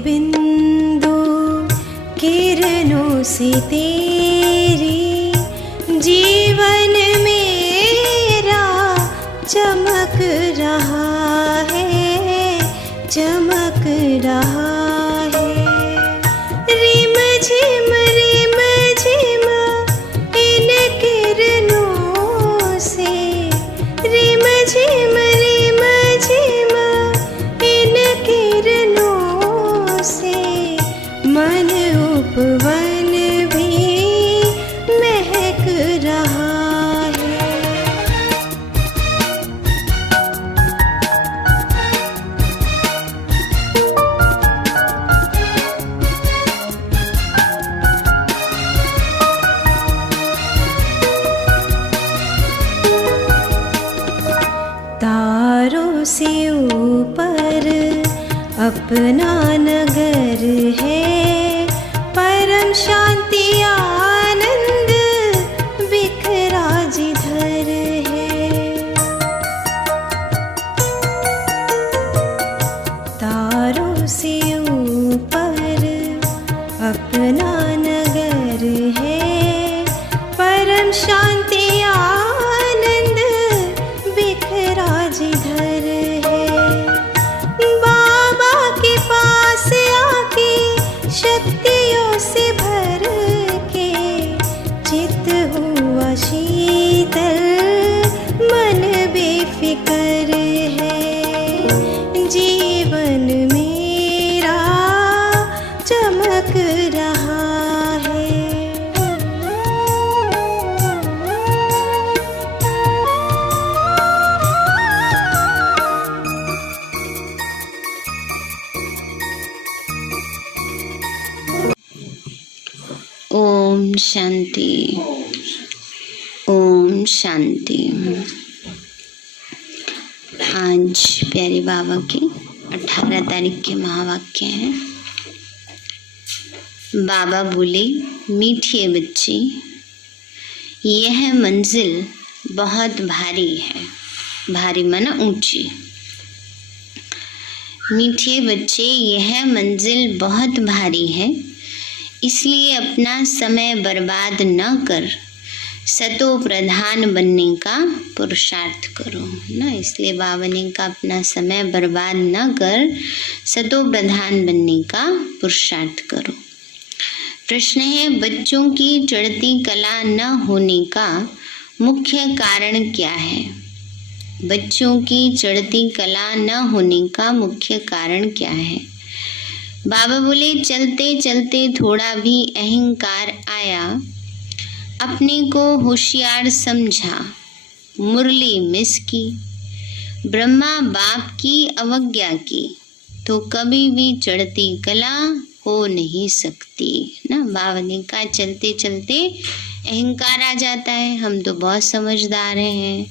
बिंदु किरणों से तेरी जीवन मेरा चमक रहा है, चमक रहा है। रिम झिम इन किरणों से, रिम झिम इन किरणों से मन उपवन भी महक रहा है। तारों से ऊपर अपना नगर है, परम शांति आनंद बिखरा जिधर है। तारों से ऊपर अपना नगर है, परम शांति आनंद बिखरा जिधर है। बाबा के पास आके शक्तियों से भर के चित हुआ शीतल, मन बेफिकर है। जीवन मेरा चमक रहा है। ओम शांति, ओम शांति। आज प्यारे बाबा के 18 तारीख के महावाक्य हैं। बाबा बोले, मीठे बच्चे, यह मंजिल बहुत भारी है। भारी माना ऊंची। मीठे बच्चे, यह मंजिल बहुत भारी है, इसलिए अपना समय बर्बाद न कर सतो प्रधान बनने का पुरुषार्थ करो ना। इसलिए बाबा ने कहा अपना समय बर्बाद न कर सतो प्रधान बनने का पुरुषार्थ करो। प्रश्न है, बच्चों की चढ़ती कला न होने का मुख्य कारण क्या है? बच्चों की चढ़ती कला न होने का मुख्य कारण क्या है? बाबा बोले, चलते चलते थोड़ा भी अहंकार आया, अपने को होशियार समझा, मुरली मिस की, ब्रह्मा बाप की अवज्ञा की, तो कभी भी चढ़ती कला हो नहीं सकती ना। बाबा ने कहा चलते चलते अहंकार आ जाता है, हम तो बहुत समझदार हैं,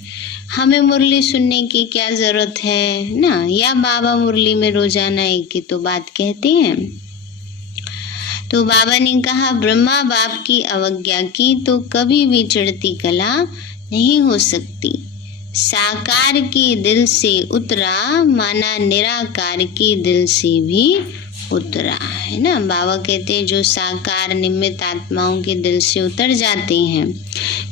हमें मुरली सुनने की क्या ज़रूरत है ना। या बाबा मुरली में रोजाना एक ही तो बात कहते हैं। तो बाबा ने कहा ब्रह्मा बाप की अवज्ञा की तो कभी भी चढ़ती कला नहीं हो सकती। साकार के दिल से उतरा माना निराकार के दिल से भी उतरा है ना। बाबा कहते हैं जो साकार निमित्त आत्माओं के दिल से उतर जाते हैं,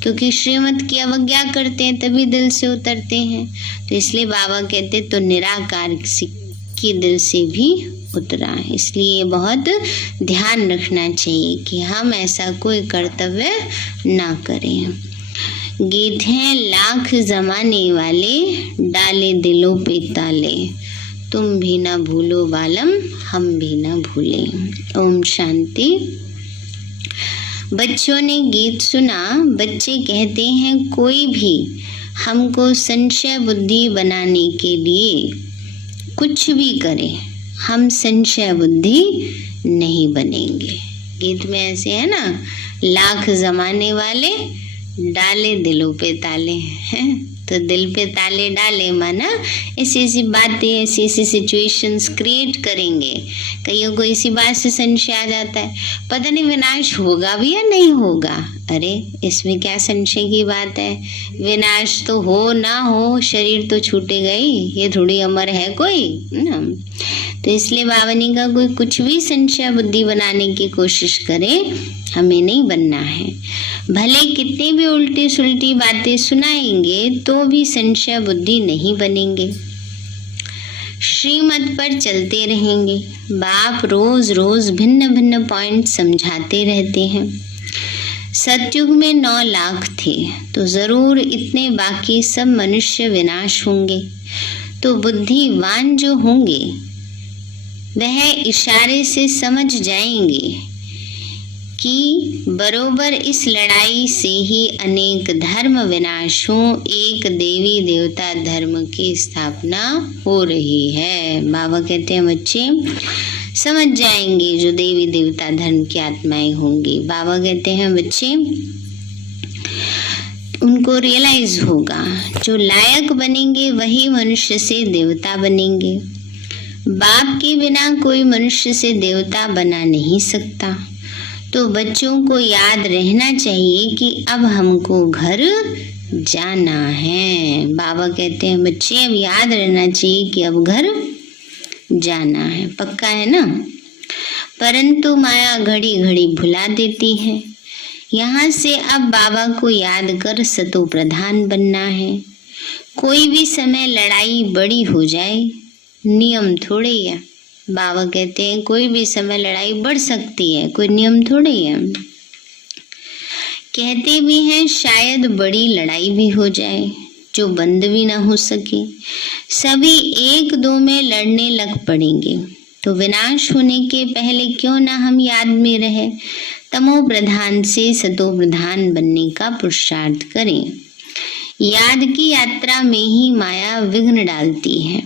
क्योंकि श्रीमत की अवज्ञा करते हैं तभी दिल से उतरते हैं। तो इसलिए बाबा कहते तो निराकार के दिल से भी उतरा। इसलिए बहुत ध्यान रखना चाहिए कि हम ऐसा कोई कर्तव्य ना करें। गीत हैं, लाख जमाने वाले डाले दिलों पे ताले, तुम भी ना भूलो बालम हम भी ना भूले। ओम शांति। बच्चों ने गीत सुना। बच्चे कहते हैं कोई भी हमको संशय बुद्धि बनाने के लिए कुछ भी करे हम संशय बुद्धि नहीं बनेंगे। गीत में ऐसे है ना, लाख जमाने वाले डाले दिलों पे ताले हैं, तो दिल पे ताले डाले माना ऐसी ऐसी बातें, ऐसी ऐसी सिचुएशंस क्रिएट करेंगे। कईयों को इसी बात से संशय आ जाता है, पता नहीं विनाश होगा भी या नहीं होगा। अरे इसमें क्या संशय की बात है, विनाश तो हो ना हो, शरीर तो छूटेगा ही, ये थोड़ी अमर है कोई ना। तो इसलिए बावनी का कोई कुछ भी संशय बुद्धि बनाने की कोशिश करे, हमें नहीं बनना है। भले कितनी भी उल्टी सुल्टी बातें सुनाएंगे तो भी संशय बुद्धि नहीं बनेंगे, श्रीमत पर चलते रहेंगे। बाप रोज रोज भिन्न भिन्न पॉइंट समझाते रहते हैं। सतयुग में 9 लाख थे, तो जरूर इतने बाकी सब मनुष्य विनाश होंगे। तो बुद्धिवान जो होंगे वह इशारे से समझ जाएंगे कि बरोबर इस लड़ाई से ही अनेक धर्म विनाश हों, एक देवी देवता धर्म की स्थापना हो रही है। बाबा कहते हैं बच्चे समझ जाएंगे जो देवी देवता धर्म की आत्माएं होंगी। बाबा कहते हैं बच्चे उनको रियलाइज होगा, जो लायक बनेंगे वही मनुष्य से देवता बनेंगे। बाप के बिना कोई मनुष्य से देवता बना नहीं सकता। तो बच्चों को याद रहना चाहिए कि अब हमको घर जाना है। बाबा कहते हैं बच्चे अब याद रहना चाहिए कि अब घर जाना है, पक्का है ना। परंतु माया घड़ी घड़ी भुला देती है। यहाँ से अब बाबा को याद कर सतो प्रधान बनना है। कोई भी समय लड़ाई बड़ी हो जाए, नियम थोड़े ही है। बाबा कहते हैं कोई भी समय लड़ाई बढ़ सकती है, कोई नियम थोड़े ही है। कहते भी हैं शायद बड़ी लड़ाई भी हो जाए जो बंद भी ना हो सके, सभी 1-2 में लड़ने लग पड़ेंगे। तो विनाश होने के पहले क्यों ना हम याद में रहे, तमो प्रधान से सतो प्रधान बनने का पुरुषार्थ करें। याद की यात्रा में ही माया विघ्न डालती है,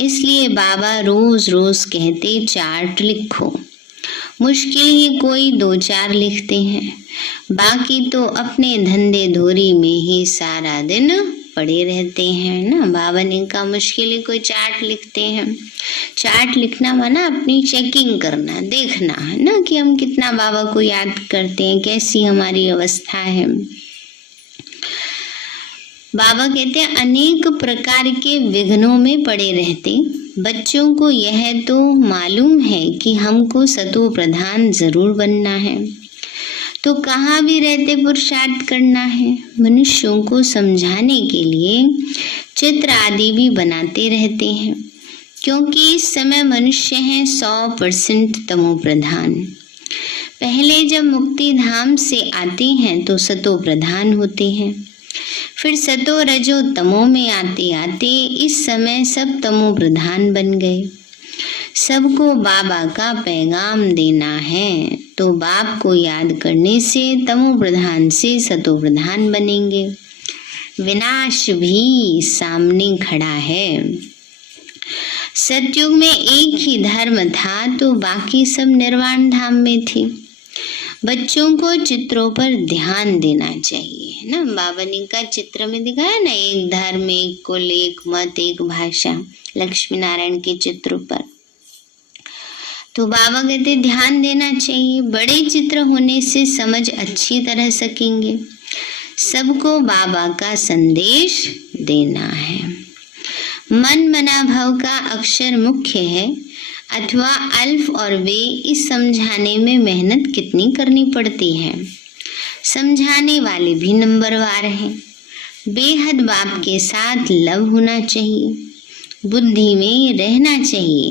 इसलिए बाबा रोज रोज कहते चार्ट लिखो। मुश्किल ही कोई 2-4 लिखते हैं, बाकी तो अपने धंधे धोरी में ही सारा दिन पड़े रहते हैं ना। बाबा ने कहा मुश्किल ही कोई चार्ट लिखते हैं। चार्ट लिखना माना अपनी चेकिंग करना, देखना है ना कि हम कितना बाबा को याद करते हैं, कैसी हमारी अवस्था है। बाबा कहते हैं अनेक प्रकार के विघ्नों में पड़े रहते बच्चों को यह तो मालूम है कि हमको सतो प्रधान जरूर बनना है, तो कहाँ भी रहते पुरुषार्थ करना है। मनुष्यों को समझाने के लिए चित्र आदि भी बनाते रहते हैं, क्योंकि इस समय मनुष्य हैं 100% तमो प्रधान। पहले जब मुक्ति धाम से आते हैं तो सतो प्रधान होते हैं, फिर सतो रजो तमो में आते आते इस समय सब तमो प्रधान बन गए। सबको बाबा का पैगाम देना है, तो बाप को याद करने से तमो प्रधान से सतो प्रधान बनेंगे। विनाश भी सामने खड़ा है। सतयुग में एक ही धर्म था, तो बाकी सब निर्वाण धाम में थे। बच्चों को चित्रों पर ध्यान देना चाहिए ना। बाबा ने का चित्र में दिखाया ना, एक धर्म, एक कुल, एक मत, एक भाषा, लक्ष्मी नारायण के चित्रों पर। तो बाबा कहते ध्यान देना चाहिए। बड़े चित्र होने से समझ अच्छी तरह सकेंगे। सबको बाबा का संदेश देना है। मन मना भव का अक्षर मुख्य है अथवा अल्फ और वे, इस समझाने में मेहनत कितनी करनी पड़ती है। समझाने वाले भी नंबरवार हैं। बेहद बाप के साथ लव होना चाहिए। बुद्धि में रहना चाहिए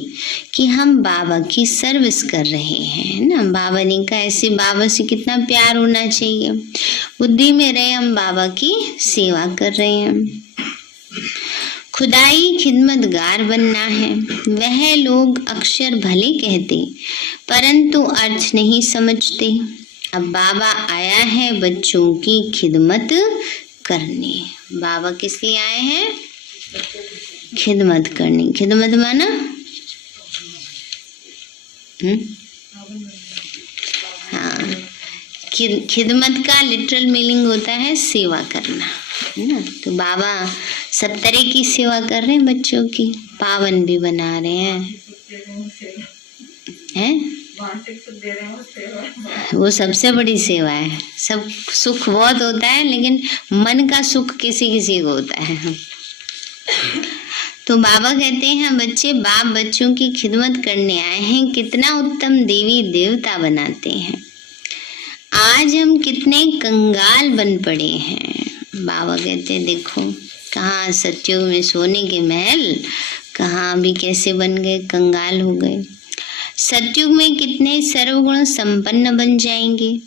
कि हम बाबा की सर्विस कर रहे हैं ना। बाबा ने कहा ऐसे बाबा से कितना प्यार होना चाहिए। बुद्धि में रहे हम बाबा की सेवा कर रहे हैं। खुदाई खिदमतगार बनना है। वह लोग अक्षर भले कहते परंतु अर्थ नहीं समझते। अब बाबा आया है बच्चों की खिदमत करने। बाबा किस लिए आए हैं? खिदमत करने। खिदमत माना हाँ, खिदमत का लिटरल मीनिंग होता है सेवा करना, है ना। तो बाबा सब तरह की सेवा कर रहे हैं, बच्चों की पावन भी बना रहे हैं, वो सबसे बड़ी सेवा है। सब सुख बहुत होता है, लेकिन मन का सुख किसी किसी को होता है। तो बाबा कहते हैं बच्चे, बाप बच्चों की खिदमत करने आए हैं, कितना उत्तम देवी देवता बनाते हैं। आज हम कितने कंगाल बन पड़े हैं। बाबा कहते हैं देखो, कहाँ सत्युग में सोने के महल, कहाँ अभी कैसे बन गए, कंगाल हो गए। सत्युग में कितने सर्वगुण संपन्न बन जाएंगे।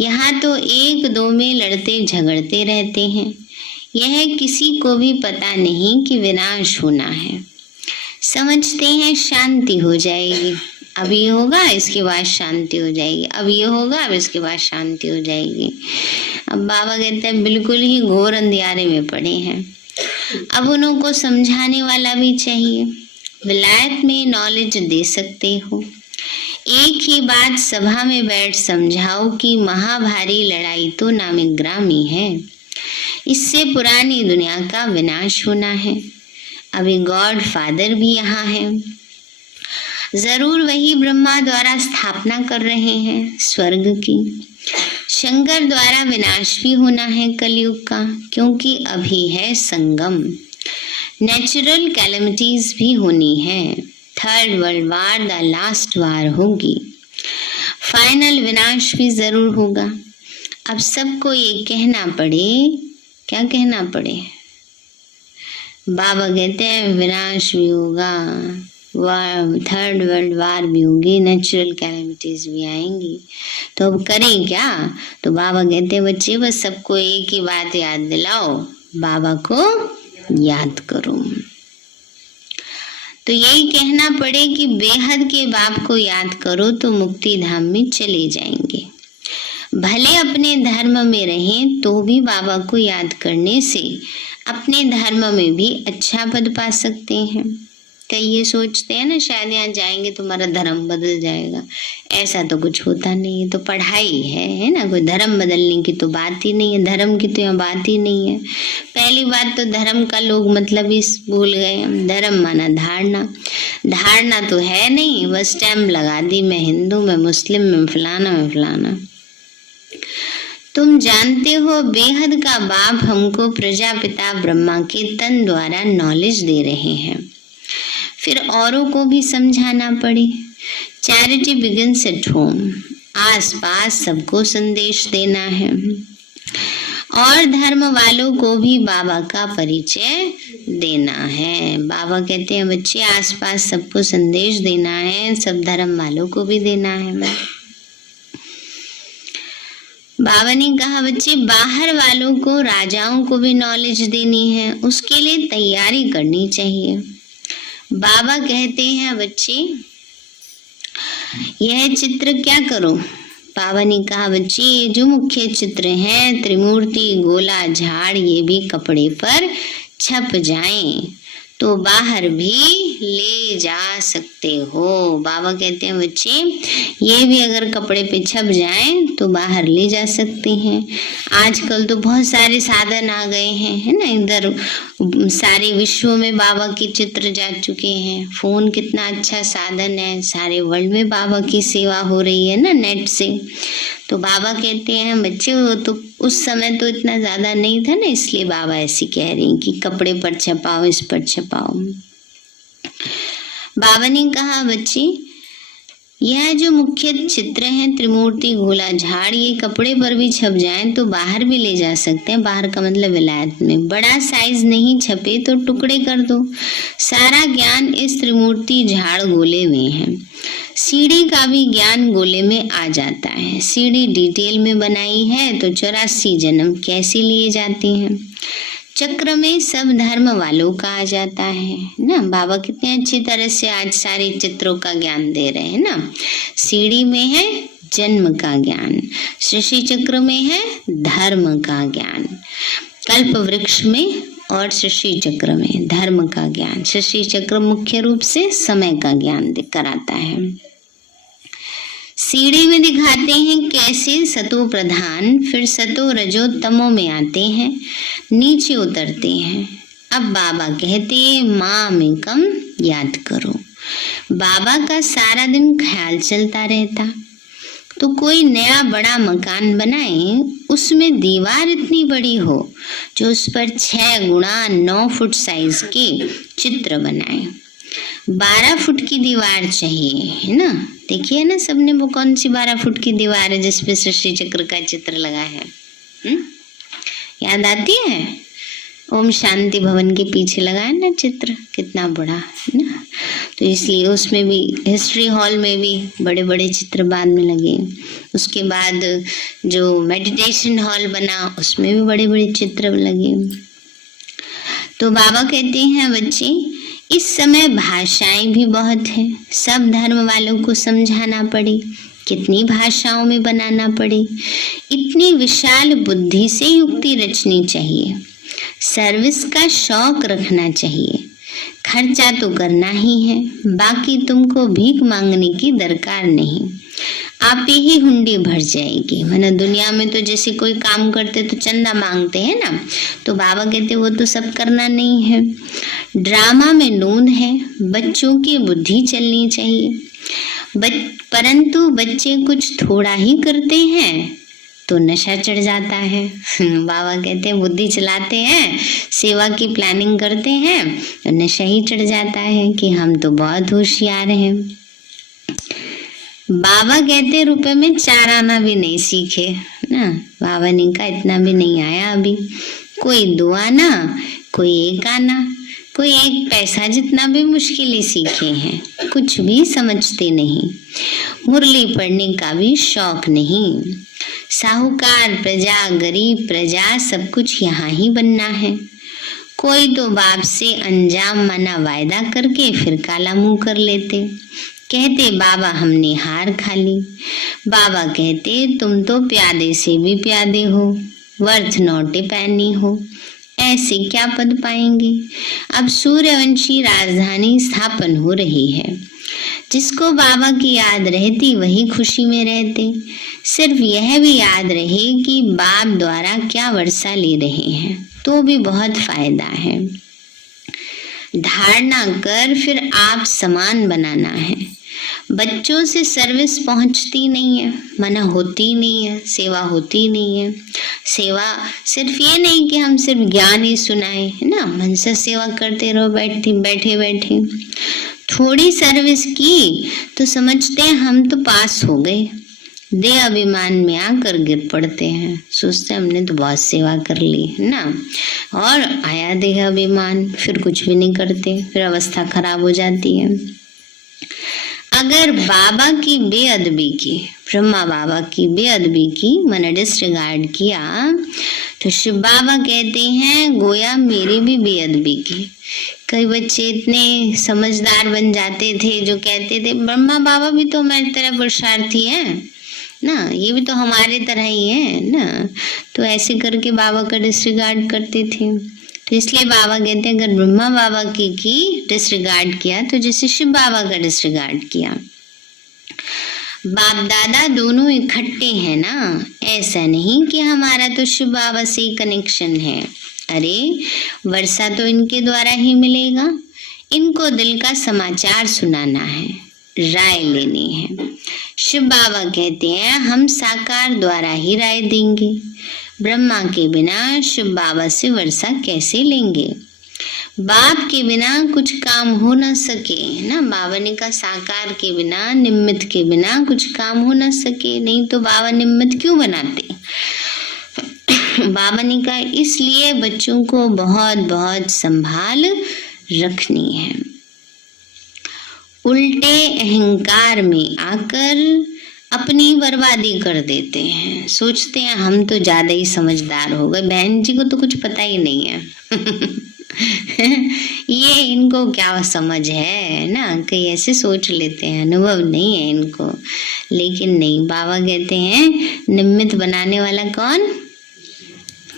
यहाँ तो एक दो में लड़ते झगड़ते रहते हैं। यह किसी को भी पता नहीं कि विनाश होना है। समझते हैं शांति हो जाएगी, अब ये होगा इसके बाद शांति हो जाएगी, अब ये होगा अब इसके बाद शांति हो जाएगी। अब बाबा कहते हैं बिल्कुल ही घोर अंधियारे में पड़े हैं। अब उनको समझाने वाला भी चाहिए। विलायत में नॉलेज दे सकते हो, एक ही बात सभा में बैठ समझाओ कि महाभारी लड़ाई तो नामिग्रामी है, इससे पुरानी दुनिया का विनाश होना है। अभी गॉड फादर भी यहाँ है, जरूर वही ब्रह्मा द्वारा स्थापना कर रहे हैं स्वर्ग की। शंकर द्वारा विनाश भी होना है कलयुग का, क्योंकि अभी है संगम। नेचुरल कैलेमिटीज भी होनी है। Third world war the last war होगी। फाइनल विनाश भी जरूर होगा। अब सबको ये कहना पड़े, क्या कहना पड़े? बाबा कहते हैं विनाश भी होगा, थर्ड वर्ल्ड वार भी होगी, नेचुरल कैलेमिटीज भी आएंगी। तो अब करें क्या? तो बाबा कहते हैं बच्चे बस सबको एक ही बात याद दिलाओ, बाबा को याद करो। तो यही कहना पड़े कि बेहद के बाप को याद करो तो मुक्ति धाम में चले जाएंगे। भले अपने धर्म में रहें तो भी बाबा को याद करने से अपने धर्म में भी अच्छा पद पा सकते हैं। कई ये सोचते हैं ना शायद यहाँ जाएंगे तो हमारा धर्म बदल जाएगा, ऐसा तो कुछ होता नहीं है। तो पढ़ाई है ना, कोई धर्म बदलने की तो बात ही नहीं है, धर्म की तो यहाँ बात ही नहीं है। पहली बात तो धर्म का लोग मतलब ही भूल गए। धर्म माना धारणा, धारणा तो है नहीं, बस स्टैम्प लगा दी मैं हिंदू, मैं मुस्लिम, मैं फलाना, मैं फलाना। तुम जानते हो बेहद का बाप हमको प्रजापिता ब्रह्मा के तन द्वारा नॉलेज दे रहे हैं, फिर औरों को भी समझाना पड़े। चैरिटी बिगिंस एट होम, आस पास सबको संदेश देना है और धर्म वालों को भी बाबा का परिचय देना है। बाबा कहते हैं बच्चे आस पास सबको संदेश देना है, सब धर्म वालों को भी देना है। बाबा ने कहा बच्चे बाहर वालों को, राजाओं को भी नॉलेज देनी है, उसके लिए तैयारी करनी चाहिए। बाबा कहते हैं बच्चे यह चित्र क्या करो? बाबा ने कहा बच्चे ये जो मुख्य चित्र हैं त्रिमूर्ति, गोला, झाड़, ये भी कपड़े पर छप जाएं तो बाहर भी ले जा सकते हो। बाबा कहते हैं बच्चे ये भी अगर कपड़े पे छप जाएं तो बाहर ले जा सकते हैं। आजकल तो बहुत सारे साधन आ गए हैं, है ना, इधर सारे विश्व में बाबा के चित्र जा चुके हैं। फोन कितना अच्छा साधन है, सारे वर्ल्ड में बाबा की सेवा हो रही है ना नेट से। तो बाबा कहते हैं बच्चे वो तो उस समय तो इतना ज्यादा नहीं था ना, इसलिए बाबा ऐसे कह रहे हैं कि कपड़े पर छपाओ, इस पर छपाओ। बाबा ने कहा बच्चे यह जो मुख्य चित्र हैं त्रिमूर्ति, गोला, झाड़, ये कपड़े पर भी छप जाएं तो बाहर भी ले जा सकते हैं। बाहर का मतलब विलायत में। बड़ा साइज नहीं छपे तो टुकड़े कर दो। सारा ज्ञान इस त्रिमूर्ति, झाड़, गोले में है। सीढ़ी का भी ज्ञान गोले में आ जाता है। सीढ़ी डिटेल में बनाई है तो 84 जन्म कैसे लिए जाते हैं। चक्र में सब धर्म वालों का आ जाता है ना। बाबा कितने अच्छी तरह से आज सारे चित्रों का ज्ञान दे रहे हैं ना। सीढ़ी में है जन्म का ज्ञान, शशि चक्र में है धर्म का ज्ञान, कल्प वृक्ष में और शशि चक्र में धर्म का ज्ञान। शशि चक्र मुख्य रूप से समय का ज्ञान कराता है। सीढ़ी में दिखाते हैं कैसे सतो प्रधान फिर सतो रजो तमो में आते हैं, नीचे उतरते हैं। अब बाबा कहते माँ में कम याद करो। बाबा का सारा दिन ख्याल चलता रहता। तो कोई नया बड़ा मकान बनाए, उसमें दीवार इतनी बड़ी हो जो उस पर 6 गुणा 9 फुट साइज के चित्र बनाए। 12 फुट की दीवार चाहिए, है ना। देखिए ना सबने, वो कौन सी 12 फुट की दीवार है जिसपे सृष्टि चक्र का चित्र लगा है। याद आती है? ओम शांति भवन के पीछे लगा है ना चित्र, कितना बड़ा है ना। तो इसलिए उसमें भी, हिस्ट्री हॉल में भी बड़े बड़े चित्र बाद में लगे। उसके बाद जो मेडिटेशन हॉल बना, उसमें भी बड़े बड़े चित्र लगे। तो बाबा कहते हैं बच्चे, इस समय भाषाएं भी बहुत हैं, सब धर्म वालों को समझाना पड़े, कितनी भाषाओं में बनाना पड़े। इतनी विशाल बुद्धि से युक्ति रचनी चाहिए। सर्विस का शौक रखना चाहिए। खर्चा तो करना ही है, बाकी तुमको भीख मांगने की दरकार नहीं, आप ही हुंडी भर जाएगी। माना दुनिया में तो जैसे कोई काम करते तो चंदा मांगते हैं ना, तो बाबा कहते वो तो सब करना नहीं है। ड्रामा में नून है, बच्चों की बुद्धि चलनी चाहिए। परंतु बच्चे कुछ थोड़ा ही करते हैं तो नशा चढ़ जाता है। बाबा कहते हैं बुद्धि चलाते हैं, सेवा की प्लानिंग करते हैं तो नशा ही चढ़ जाता है कि हम तो बहुत होशियार हैं। बाबा कहते रुपए में 4 आना भी नहीं सीखे ना। बाबा ने कहा इतना भी नहीं आया अभी। कोई 2 आना, कोई 1 आना, कोई 1 पैसा जितना भी मुश्किल ही सीखे हैं। कुछ भी समझते नहीं, मुरली पढ़ने का भी शौक नहीं। साहूकार प्रजा, गरीब प्रजा, सब कुछ यहाँ ही बनना है। कोई तो बाप से अंजाम माना वायदा करके फिर काला मुंह कर लेते, कहते बाबा हमने हार खा ली। बाबा कहते तुम तो प्यादे से भी प्यादे हो, वर्थ नॉट ए पैनी हो, ऐसे क्या पद पाएंगे। अब सूर्यवंशी राजधानी स्थापन हो रही है। जिसको बाबा की याद रहती वही खुशी में रहते। सिर्फ यह भी याद रहे कि बाप द्वारा क्या वर्षा ले रहे हैं तो भी बहुत फायदा है। धारणा कर फिर आप समान बनाना है। बच्चों से सर्विस पहुंचती नहीं है, मना होती नहीं है, सेवा होती नहीं है। सेवा सिर्फ ये नहीं कि हम सिर्फ ज्ञान ही सुनाए, है ना, मन से सेवा करते रहो बैठे बैठे। थोड़ी सर्विस की तो समझते हैं हम तो पास हो गए, देह अभिमान में आकर गिर पड़ते हैं, सोचते हैं हमने तो बहुत सेवा कर ली, है ना, और आया देह अभिमान, फिर कुछ भी नहीं करते, फिर अवस्था खराब हो जाती है। अगर बाबा की बेअदबी की, ब्रह्मा बाबा की बेअदबी की, मैंने डिसरिगार्ड किया, तो शिव बाबा कहते हैं गोया मेरी भी बेअदबी की। कई बच्चे इतने समझदार बन जाते थे जो कहते थे ब्रह्मा बाबा भी तो हमारी तरह पुरुषार्थी है ना, ये भी तो हमारे तरह ही है ना। तो ऐसे करके बाबा का डिसरिगार्ड करते थे। तो इसलिए बाबा कहते हैं अगर ब्रह्मा बाबा की डिसरिगार्ड किया तो जैसे शिव बाबा का डिसरिगार्ड किया। बाप दादा दोनों इकट्ठे हैं ना, ऐसा नहीं कि हमारा तो शिव बाबा से ही कनेक्शन है। अरे वर्षा तो इनके द्वारा ही मिलेगा, इनको दिल का समाचार सुनाना है, राय लेनी है। शिव बाबा कहते हैं हम साकार द्वारा ही राय देंगे, ब्रह्मा के बिना शिव बाबा से वर्षा कैसे लेंगे। बाप के बिना कुछ काम हो न सके ना, बाबा ने कहा साकार के बिना, निमित्त के बिना कुछ काम हो न सके, नहीं तो बाबा निमित्त क्यों बनाते। बाबा ने कहा इसलिए बच्चों को बहुत बहुत संभाल रखनी है। उल्टे अहंकार में आकर अपनी बर्बादी कर देते हैं, सोचते हैं हम तो ज्यादा ही समझदार हो गए, बहन जी को तो कुछ पता ही नहीं है। ये इनको क्या समझ है ना, कई ऐसे सोच लेते हैं, अनुभव नहीं है इनको। लेकिन नहीं, बाबा कहते हैं निमित्त बनाने वाला कौन,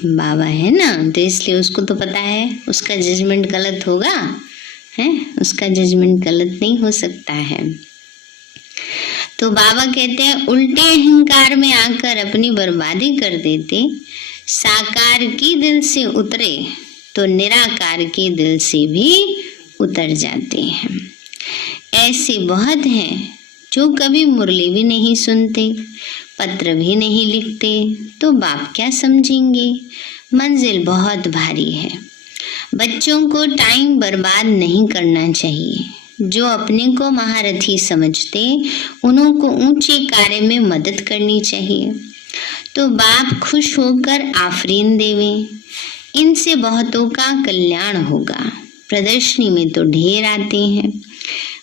बाबा है ना, तो इसलिए उसको तो पता है उसका जजमेंट गलत होगा, है उसका जजमेंट गलत नहीं हो सकता है। तो बाबा कहते हैं उल्टे अहंकार में आकर अपनी बर्बादी कर देते, साकार की दिल से उतरे तो निराकार के दिल से भी उतर जाते हैं। ऐसे बहुत हैं जो कभी मुरली भी नहीं सुनते, पत्र भी नहीं लिखते, तो बाप क्या समझेंगे। मंजिल बहुत भारी है। बच्चों को टाइम बर्बाद नहीं करना चाहिए। जो अपने को महारथी समझते उन्हों को ऊंचे कार्य में मदद करनी चाहिए। तो बाप खुश होकर आफरीन देवें, इनसे बहुतों का कल्याण होगा। प्रदर्शनी में तो ढेर आते हैं,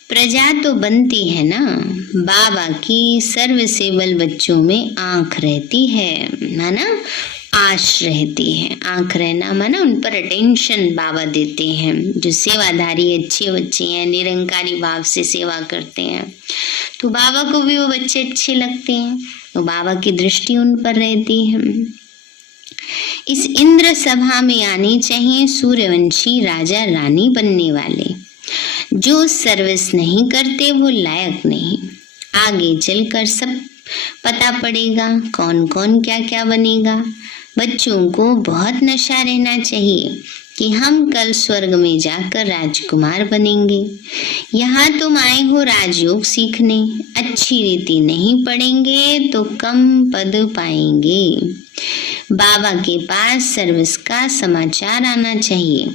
प्रजा तो बनती है ना। बाबा की सर्वसेवल बच्चों में आंख रहती है, माना आश रहती है। आंख रहना माना उन पर अटेंशन बाबा देते हैं। जो सेवाधारी अच्छे बच्चे हैं, निरंकारी भाव से सेवा करते हैं, तो बाबा को भी वो बच्चे अच्छे लगते हैं, तो बाबा की दृष्टि उन पर रहती है। इस इंद्र सभा में आने चाहिए सूर्यवंशी राजा रानी बनने वाले। जो सर्विस नहीं करते वो लायक नहीं। आगे चलकर सब पता पड़ेगा कौन कौन क्या क्या बनेगा। बच्चों को बहुत नशा रहना चाहिए कि हम कल स्वर्ग में जाकर राजकुमार बनेंगे। यहाँ तुम आए हो राजयोग सीखने, अच्छी रीति नहीं पढ़ेंगे तो कम पद पाएंगे। बाबा के पास सर्विस का समाचार आना चाहिए।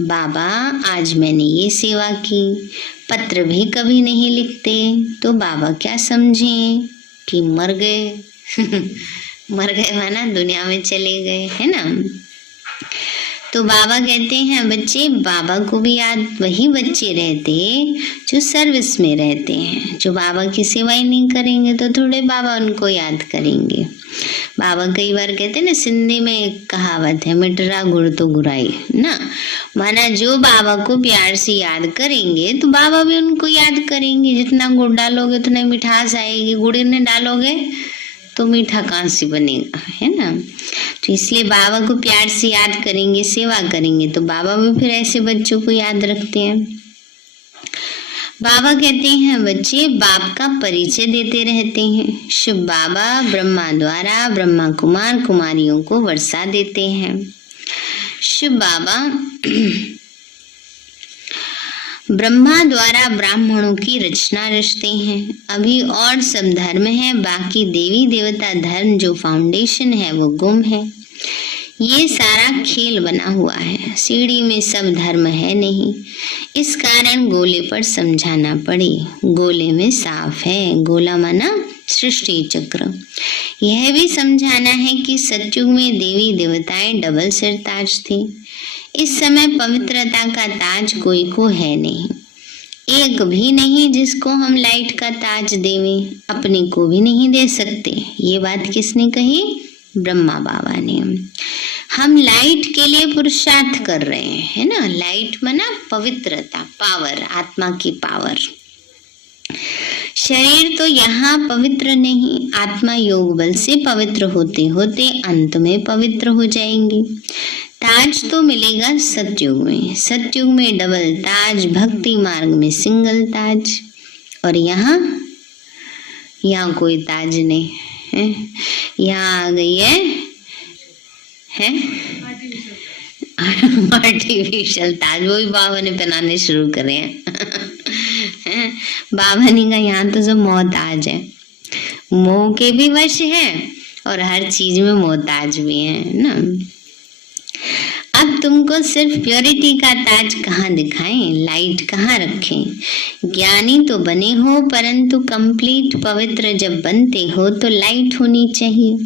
बाबा आज मैंने ये सेवा की, पत्र भी कभी नहीं लिखते, तो बाबा क्या समझें कि मर गए। मर गए माना दुनिया में चले गए, है ना। तो बाबा कहते हैं बच्चे, बाबा को भी याद वही बच्चे रहते जो सर्विस में रहते हैं। जो बाबा की सेवा ही नहीं करेंगे तो थोड़े बाबा उनको याद करेंगे। बाबा कई बार कहते हैं ना, सिंधी में एक कहावत है, मिटरा गुड़ तो गुराई ना। माना जो बाबा को प्यार से याद करेंगे तो बाबा भी उनको याद करेंगे। जितना गुड़ डालोगे उतना मिठास आएगी, गुड़ ने डालोगे तो मीठा कहाँ से बनेगा, है ना। तो इसलिए बाबा को प्यार से याद करेंगे, सेवा करेंगे, तो बाबा भी फिर ऐसे बच्चों को याद रखते हैं। बाबा कहते हैं बच्चे बाप का परिचय देते रहते हैं। शिव बाबा ब्रह्मा द्वारा ब्रह्मा कुमार कुमारियों को वर्षा देते हैं। शिव बाबा ब्रह्मा द्वारा ब्राह्मणों की रचना रचते हैं। अभी और सब धर्म है, बाकी देवी देवता धर्म जो फाउंडेशन है वो गुम है। ये सारा खेल बना हुआ है, सीढ़ी में सब धर्म है नहीं। इस कारण गोले पर समझाना पड़े। गोले में साफ है, गोला माना सृष्टि चक्र। यह भी समझाना है कि सतयुग में देवी देवताएं डबल सिर ताज थे। इस समय पवित्रता का ताज कोई को है नहीं, एक भी नहीं जिसको हम लाइट का ताज देवें, अपने को भी नहीं दे सकते। ये बात किसने कही? ब्रह्मा बाबा ने। हम लाइट के लिए पुरुषार्थ कर रहे हैं, है ना। लाइट माना पवित्रता, पावर, आत्मा की पावर। शरीर तो यहाँ पवित्र नहीं, आत्मा योग बल से पवित्र होते होते अंत में पवित्र हो जाएंगे। ताज तो मिलेगा सतयुग में। सतयुग में डबल ताज, भक्ति मार्ग में सिंगल ताज। और यहाँ कोई ताज नहीं है। यहाँ आ गई है आर्टिफिशियल ताज, वो भी बाबा ने पहनाने शुरू करे हैं। बाबा ने कहा यहाँ तो सब मोहताज है, मोह के भी वश है और हर चीज में मोहताज भी है ना। अब तुमको सिर्फ प्योरिटी का ताज कहाँ दिखाएं, लाइट कहाँ रखें। ज्ञानी तो बने हो, परंतु कंप्लीट पवित्र जब बनते हो तो लाइट होनी चाहिए।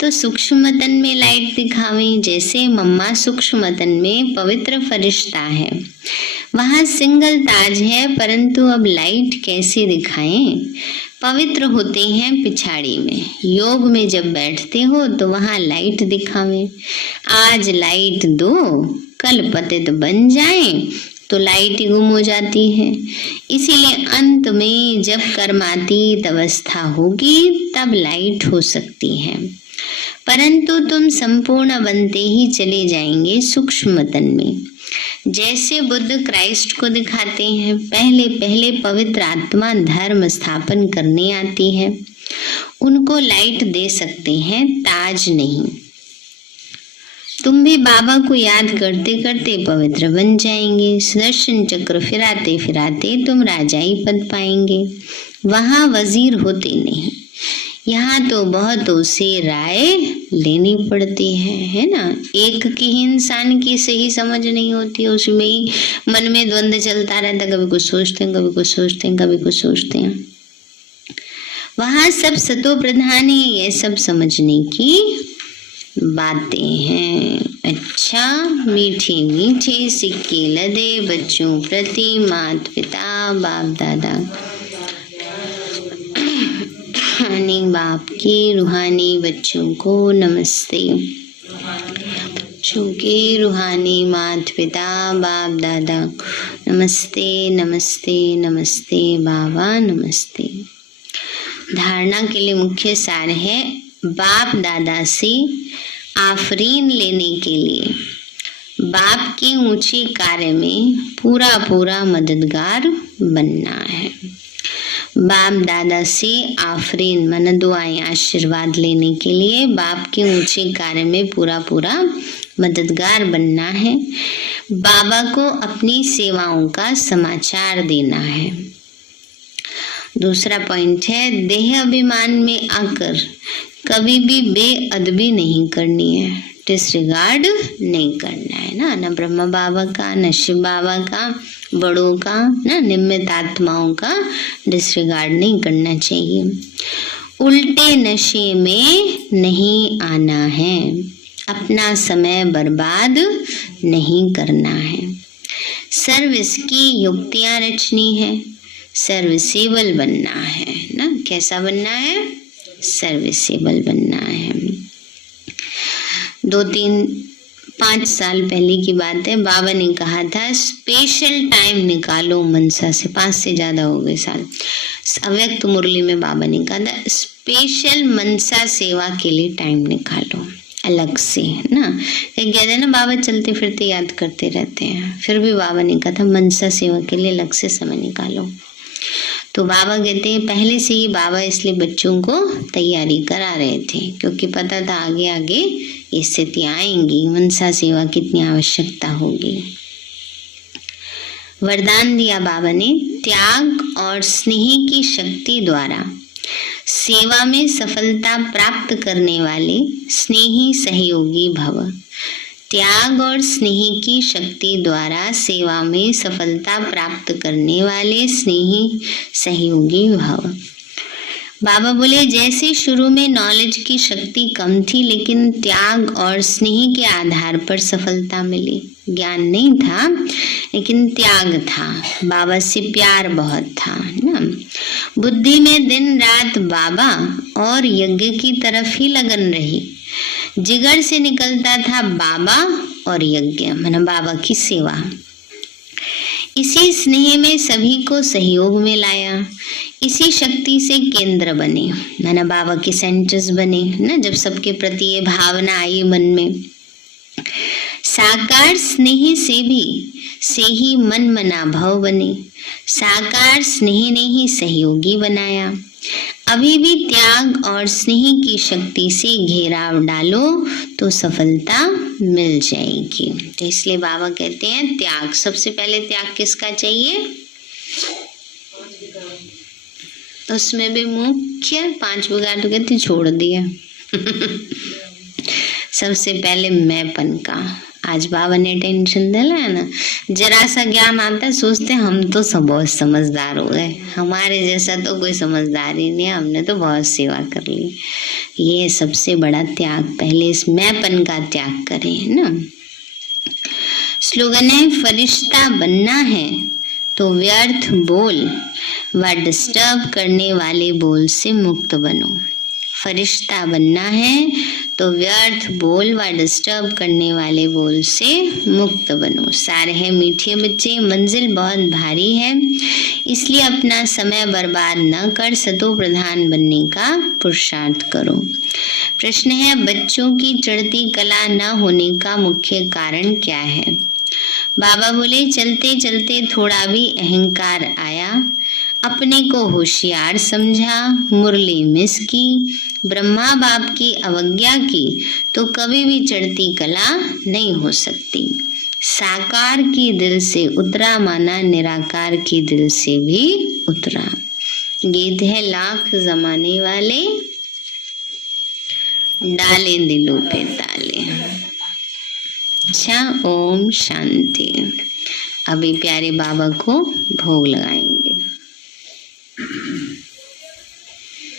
तो सूक्ष्मतन में लाइट दिखावें। जैसे मम्मा सूक्ष्मतन में पवित्र फरिश्ता है, वहाँ सिंगल ताज है, परंतु अब लाइट कैसे दिखाएं। पवित्र होते हैं पिछाड़ी में। योग में जब बैठते हो तो वहाँ लाइट दिखावें। आज लाइट दो, कल पतित बन जाएं तो लाइट ही गुम हो जाती है। इसीलिए अंत में जब कर्मातीत अवस्था होगी तब लाइट हो सकती है। परंतु तुम संपूर्ण बनते ही चले जाएंगे सूक्ष्म तन में। जैसे बुद्ध क्राइस्ट को दिखाते हैं, पहले पहले पवित्र आत्मा धर्म स्थापन करने आती है, उनको लाइट दे सकते हैं, ताज नहीं। तुम भी बाबा को याद करते करते पवित्र बन जाएंगे। सुदर्शन चक्र फिराते फिराते तुम राजाई पद पाएंगे। वहां वजीर होते नहीं, यहाँ तो बहुतों से राय लेनी पड़ती है ना। एक की ही इंसान की सही समझ नहीं होती, उसमें ही मन में द्वंद्व चलता रहता, कभी कुछ सोचते हैं, कभी कुछ सोचते हैं, कभी कुछ सोचते हैं। वहाँ सब सतो प्रधान है, ये सब समझने की बातें हैं। अच्छा, मीठे मीठे सिक्के लदे बच्चों प्रति माता पिता बाप दादा रूहानी बाप के रूहानी बच्चों को नमस्ते। बच्चों के रूहानी माता पिता बाप दादा नमस्ते नमस्ते नमस्ते बाबा नमस्ते। धारणा के लिए मुख्य सार है बाप दादा से आफरीन लेने के लिए बाप के ऊंचे कार्य में पूरा पूरा मददगार बनना है। बाप दादा से आफरीन मन दुआएं आशीर्वाद लेने के लिए बाप के ऊंचे कार्य में पूरा पूरा मददगार बनना है। बाबा को अपनी सेवाओं का समाचार देना है। दूसरा पॉइंट है देह अभिमान में आकर कभी भी बेअदबी नहीं करनी है, डिसरिगार्ड नहीं करना है ना, न ब्रह्मा बाबा का, न शिव बाबा का, बड़ों का, ना निम्मित आत्माओं का डिसरिगार्ड नहीं करना चाहिए। उल्टे नशे में नहीं आना है, अपना समय बर्बाद नहीं करना है। सर्विस की युक्तियां रचनी है, सर्विसेबल बनना है ना। कैसा बनना है? सर्विसेबल बनना है। 2-3-5 साल पहले की बात है, बाबा ने कहा था स्पेशल टाइम निकालो मनसा से। 5 से ज़्यादा हो गए साल। अव्यक्त मुरली में बाबा ने कहा था स्पेशल मनसा सेवा के लिए टाइम निकालो अलग से ना। कहीं कहते हैं ना बाबा चलते फिरते याद करते रहते हैं, फिर भी बाबा ने कहा था मनसा सेवा के लिए अलग से समय निकालो। तो बाबा कहते हैं पहले से ही बाबा इसलिए बच्चों को तैयारी करा रहे थे, क्योंकि पता था आगे आगे ये स्थितियाँ आएंगी, मनसा सेवा कितनी आवश्यकता होगी। वरदान दिया बाबा ने, त्याग और स्नेह की शक्ति द्वारा सेवा में सफलता प्राप्त करने वाले स्नेही सहयोगी भव। त्याग और स्नेह की शक्ति द्वारा सेवा में सफलता प्राप्त करने वाले स्नेही सहयोगी भव। बाबा बोले जैसे शुरू में नॉलेज की शक्ति कम थी, लेकिन त्याग और स्नेह के आधार पर सफलता मिली। ज्ञान नहीं था लेकिन त्याग था, बाबा से प्यार बहुत था ना। बुद्धि में दिन रात बाबा और यज्ञ की तरफ ही लगन रही। जिगर से निकलता था बाबा और यज्ञ, माना बाबा की सेवा। इसी स्नेह में सभी को सहयोग में लाया, इसी शक्ति से केंद्र बने, माना बाबा के सेंटर्स बने ना। जब सबके प्रति ये भावना आई मन में, साकार स्नेह से ही मन मना भव बने। साकार स्नेह ने ही सहयोगी बनाया। अभी भी त्याग और स्नेह की शक्ति से घेराव डालो तो सफलता मिल जाएगी। तो इसलिए बाबा कहते हैं त्याग, सबसे पहले त्याग किसका चाहिए? तो उसमें भी मुख्य 5 बिगाड़ तो कहते छोड़ दिया सबसे पहले मैंपन का। आज बाबा ने टेंशन दिलाया ना, जरा सा ज्ञान आता है सोचते हैं हम तो सब बहुत समझदार हो गए, हमारे जैसा तो कोई समझदार ही नहीं, हमने तो बहुत सेवा कर ली। ये सबसे बड़ा त्याग, पहले इस मैंपन का त्याग करें ना। स्लोगन है फरिश्ता बनना है तो व्यर्थ बोल व डिस्टर्ब करने वाले बोल से मुक्त बनो। फरिश्ता बनना है तो व्यर्थ बोल व डिस्टर्ब करने वाले बोल से मुक्त बनो। सारे हैं मीठे बच्चे, मंजिल बहुत भारी है, इसलिए अपना समय बर्बाद न कर सतो प्रधान बनने का पुरुषार्थ करो। प्रश्न है, बच्चों की चढ़ती कला न होने का मुख्य कारण क्या है? बाबा बोले, चलते चलते थोड़ा भी अहंकार आया, अपने को होशियार समझा, मुरली मिस की, ब्रह्मा बाप की अवज्ञा की तो कभी भी चढ़ती कला नहीं हो सकती। साकार की दिल से उतरा माना निराकार की दिल से भी उतरा। गीत है लाख जमाने वाले डाले दिलों पे ताले। अच्छा, ओम शांति। अभी प्यारे बाबा को भोग लगाएंगे।